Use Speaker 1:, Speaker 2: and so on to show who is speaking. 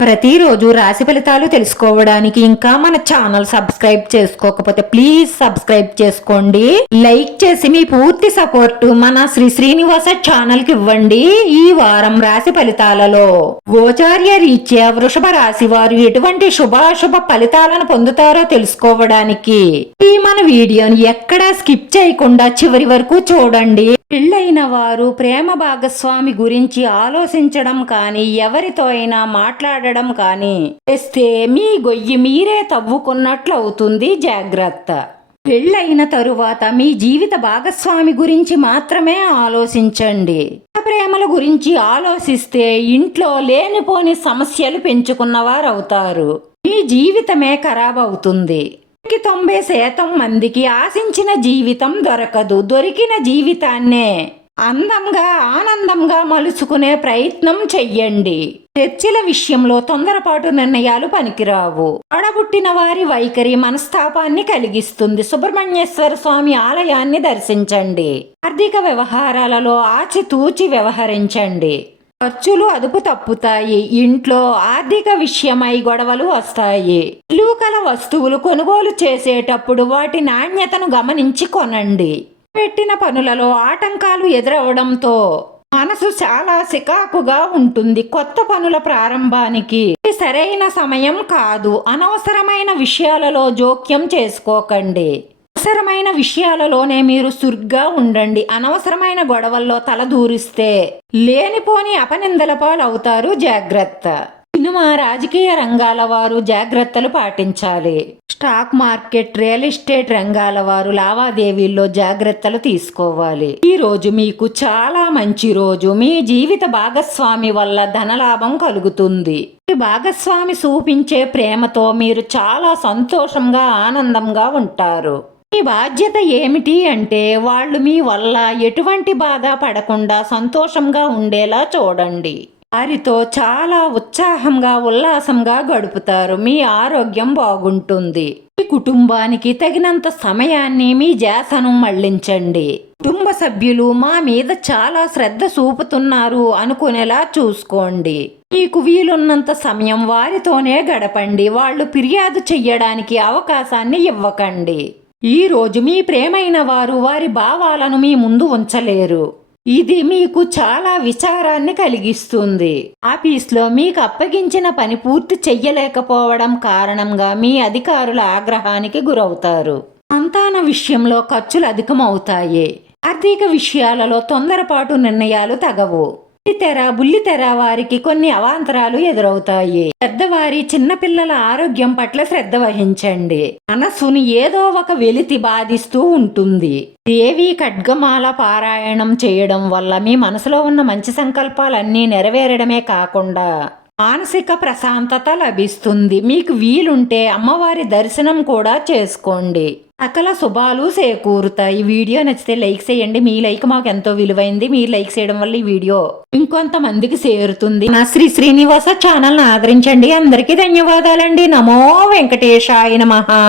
Speaker 1: ప్రతిరోజు రాశి ఫలితాలు తెలుసుకోవడానికి ఇంకా మన ఛానల్ సబ్స్క్రైబ్ చేసుకోకపోతే ప్లీజ్ సబ్స్క్రైబ్ చేసుకోండి. లైక్ చేసి మీ పూర్తి సపోర్ట్ మన శ్రీ శ్రీనివాస ఛానల్కి ఇవ్వండి ఈ వారం రాశి ఫలితాలలో. గోచార్య రీత్యా వృషభ రాశి వారు ఎటువంటి శుభాశుభ ఫలితాలను పొందుతారో తెలుసుకోవడానికి ఈ మన వీడియోని ఎక్కడా స్కిప్ చేయకుండా చివరి వరకు చూడండి. పెళ్ళైన వారు ప్రేమ భాగస్వామి గురించి ఆలోచించడం కానీ ఎవరితో అయినా మాట్లాడడం కానీ చేస్తే మీ గొయ్యి మీరే తవ్వుకున్నట్లు అవుతుంది జాగ్రత్త. పెళ్ళైన తరువాత మీ జీవిత భాగస్వామి గురించి మాత్రమే ఆలోచించండి. ప్రేమల గురించి ఆలోచిస్తే ఇంట్లో లేనిపోని సమస్యలు పెంచుకున్నవారు అవుతారు మీ జీవితమే ఖరాబ్ అవుతుంది తొంభై శాతం మందికి ఆశించిన జీవితం దొరకదు. దొరికిన జీవితాన్నే అందంగా ఆనందంగా మలుచుకునే ప్రయత్నం చెయ్యండి. చర్చిల విషయంలో తొందరపాటు నిర్ణయాలు పనికిరావు. ఆడబుట్టిన వారి వైఖరి మనస్తాపాన్ని కలిగిస్తుంది. సుబ్రహ్మణ్యేశ్వర స్వామి ఆలయాన్ని దర్శించండి. ఆర్థిక వ్యవహారాలలో ఆచితూచి వ్యవహరించండి. ఖర్చులు అదుపు తప్పుతాయి. ఇంట్లో ఆర్థిక విషయమై గొడవలు వస్తాయి. విలువకల వస్తువులు కొనుగోలు చేసేటప్పుడు వాటి నాణ్యతను గమనించి కొనండి. పెట్టిన పనులలో ఆటంకాలు ఎదురవడంతో మనసు చాలా సికాకుగా ఉంటుంది. కొత్త పనుల ప్రారంభానికి సరైన సమయం కాదు. అనవసరమైన విషయాలలో జోక్యం చేసుకోకండి. అవసరమైన విషయాలలోనే మీరు సుర్గా ఉండండి. అనవసరమైన గొడవల్లో తల దూరిస్తే లేనిపోని అపనిందల పాలవుతారు జాగ్రత్త. సినిమా రాజకీయ రంగాల వారు జాగ్రత్తలు పాటించాలి. స్టాక్ మార్కెట్ రియల్ ఎస్టేట్ రంగాల వారు లావాదేవీల్లో జాగ్రత్తలు తీసుకోవాలి. ఈ రోజు మీకు చాలా మంచి రోజు. మీ జీవిత భాగస్వామి వల్ల ధనలాభం కలుగుతుంది. భాగస్వామి చూపించే ప్రేమతో మీరు చాలా సంతోషంగా ఆనందంగా ఉంటారు. మీ బాధ్యత ఏమిటి అంటే వాళ్ళు మీ వల్ల ఎటువంటి బాధ పడకుండా సంతోషంగా ఉండేలా చూడండి. వారితో చాలా ఉత్సాహంగా ఉల్లాసంగా గడుపుతారు. మీ ఆరోగ్యం బాగుంటుంది. మీ కుటుంబానికి తగినంత సమయాన్ని మీ జాసను మళ్ళించండి. కుటుంబ సభ్యులు మా మీద చాలా శ్రద్ధ చూపుతున్నారు అనుకునేలా చూసుకోండి. మీకు వీలున్నంత సమయం వారితోనే గడపండి. వాళ్ళు ఫిర్యాదు చెయ్యడానికి అవకాశాన్ని ఇవ్వకండి. ఈ రోజు మీ ప్రేమైన వారు వారి భావాలను మీ ముందు ఉంచలేరు. ఇది మీకు చాలా విచారాన్ని కలిగిస్తుంది. ఆఫీస్లో మీకు అప్పగించిన పని పూర్తి చెయ్యలేకపోవడం కారణంగా మీ అధికారుల ఆగ్రహానికి గురవుతారు. సంతాన విషయంలో ఖర్చులు అధికమవుతాయి. ఆర్థిక విషయాలలో తొందరపాటు నిర్ణయాలు తగవు. తెర బుల్లితెర వారికి కొన్ని అవాంతరాలు ఎదురవుతాయి. పెద్దవారి చిన్నపిల్లల ఆరోగ్యం పట్ల శ్రద్ధ వహించండి. మనస్సుని ఏదో ఒక వెలితి బాధిస్తూ ఉంటుంది. దేవి ఖడ్గమాల పారాయణం చేయడం వల్ల మీ మనసులో ఉన్న మంచి సంకల్పాలన్నీ నెరవేరడమే కాకుండా మానసిక ప్రశాంతత లభిస్తుంది. మీకు వీలుంటే అమ్మవారి దర్శనం కూడా చేసుకోండి. సకల శుభాలు చేకూరుతాయి. వీడియో నచ్చితే లైక్ చేయండి. మీ లైక్ మాకు ఎంతో విలువైంది. మీరు లైక్ చేయడం వల్ల ఈ వీడియో ఇంకొంతమందికి చేరుతుంది. నా శ్రీ శ్రీనివాస ఛానల్ ఆదరించండి. అందరికీ ధన్యవాదాలండి. నమో వెంకటేశాయ మహా